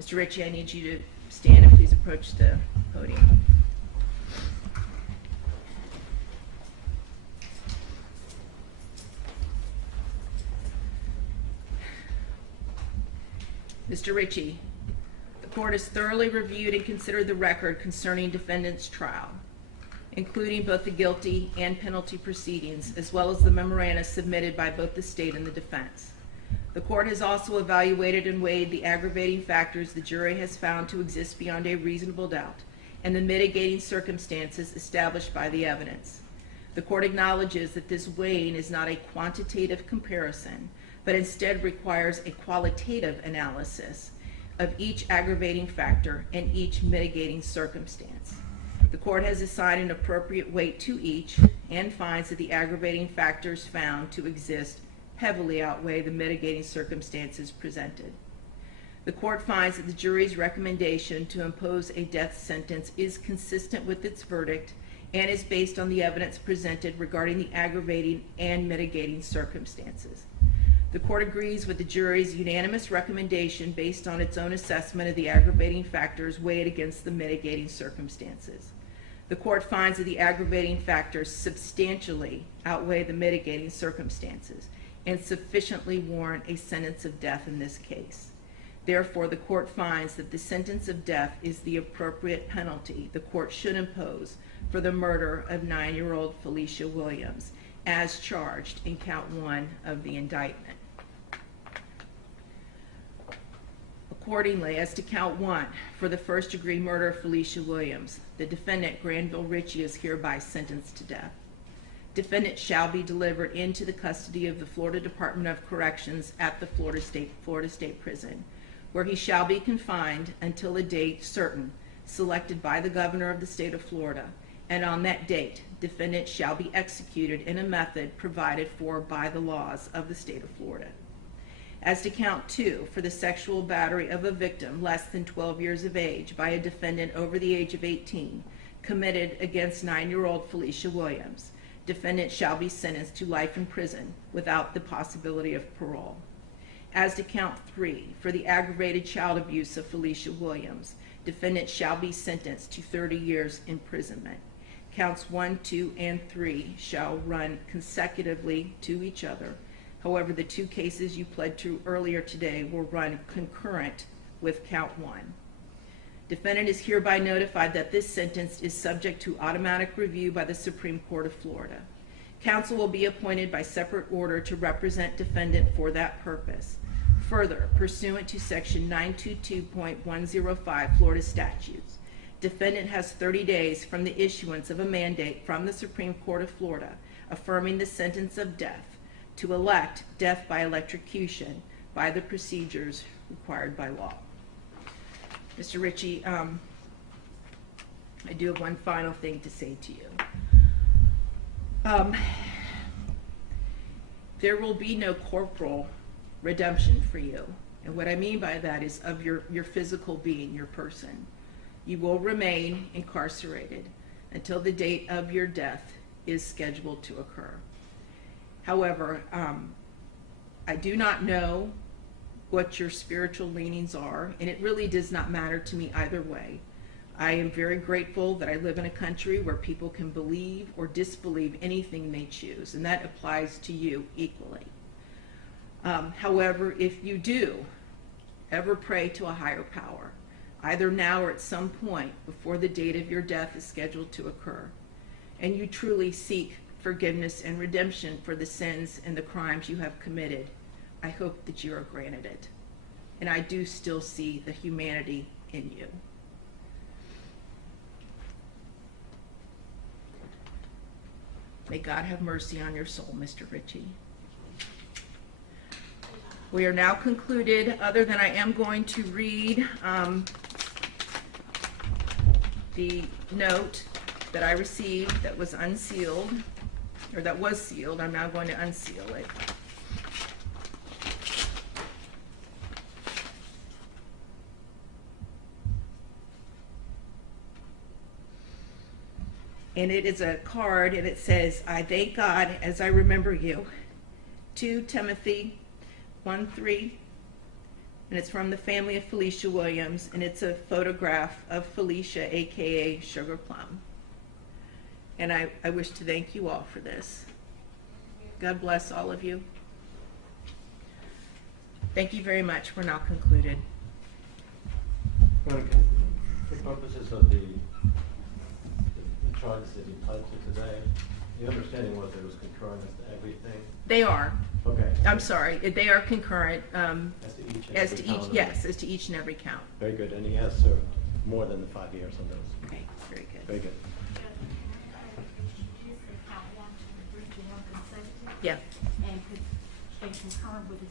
Mr. Ritchie, I need you to stand and please approach the podium. Mr. Ritchie, the court has thoroughly reviewed and considered the record concerning defendant's trial, including both the guilty and penalty proceedings, as well as the memoranda submitted by both the state and the defense. The court has also evaluated and weighed the aggravating factors the jury has found to exist beyond a reasonable doubt and the mitigating circumstances established by the evidence. The court acknowledges that this weighing is not a quantitative comparison, but instead requires a qualitative analysis of each aggravating factor and each mitigating circumstance. The court has assigned an appropriate weight to each and finds that the aggravating factors found to exist heavily outweigh the mitigating circumstances presented. The court finds that the jury's recommendation to impose a death sentence is consistent with its verdict and is based on the evidence presented regarding the aggravating and mitigating circumstances. The court agrees with the jury's unanimous recommendation based on its own assessment of the aggravating factors weighed against the mitigating circumstances. The court finds that the aggravating factors substantially outweigh the mitigating circumstances and sufficiently warrant a sentence of death in this case. Therefore, the court finds that the sentence of death is the appropriate penalty the court should impose for the murder of 9-year-old Felicia Williams, as charged in count 1 of the indictment. Accordingly, as to count 1, for the first-degree murder of Felicia Williams, the defendant, Granville Ritchie, is hereby sentenced to death. Defendant shall be delivered into the custody of the Florida Department of Corrections at the Florida State Prison, where he shall be confined until a date certain, selected by the governor of the state of Florida, and on that date, defendant shall be executed in a method provided for by the laws of the state of Florida. As to count 2, for the sexual battery of a victim less than 12 years of age by a defendant over the age of 18, committed against 9-year-old Felicia Williams, defendant shall be sentenced to life in prison without the possibility of parole. As to count 3, for the aggravated child abuse of Felicia Williams, defendant shall be sentenced to 30 years imprisonment. Counts 1, 2, and 3 shall run consecutively to each other. However, the 2 cases you pled to earlier today will run concurrent with count 1. Defendant is hereby notified that this sentence is subject to automatic review by the Supreme Court of Florida. Counsel will be appointed by separate order to represent defendant for that purpose. Further, pursuant to section 922.105 Florida statutes, defendant has 30 days from the issuance of a mandate from the Supreme Court of Florida affirming the sentence of death to elect death by electrocution by the procedures required by law. Mr. Ritchie, I do have one final thing to say to you. There will be no corporal redemption for you. And what I mean by that is of your physical being, your person. You will remain incarcerated until the date of your death is scheduled to occur. However, I do not know what your spiritual leanings are, and it really does not matter to me either way. I am very grateful that I live in a country where people can believe or disbelieve anything they choose, and that applies to you equally. However, if you do ever pray to a higher power, either now or at some point before the date of your death is scheduled to occur, and you truly seek forgiveness and redemption for the sins and the crimes you have committed, I hope that you are granted it. And I do still see the humanity in you. May God have mercy on your soul, Mr. Ritchie. We are now concluded, other than I am going to read the note that I received that was unsealed, or that was sealed. I'm now going to unseal it. And it is a card, and it says, "I thank God as I remember you." 2 Timothy 1:3, And it's from the family of Felicia Williams, and it's a photograph of Felicia, aka Sugar Plum. And I wish to thank you all for this. God bless all of you. Thank you very much. We're now concluded. For purposes of the charges that you pled to today, the understanding was it was concurrent as to everything? They are. Okay. I'm sorry. They are concurrent. As to each Yes, as to each and every count. Very good. And he has served more than the 5 years on those. Okay, very good. Very good. Yeah. And concurrent with his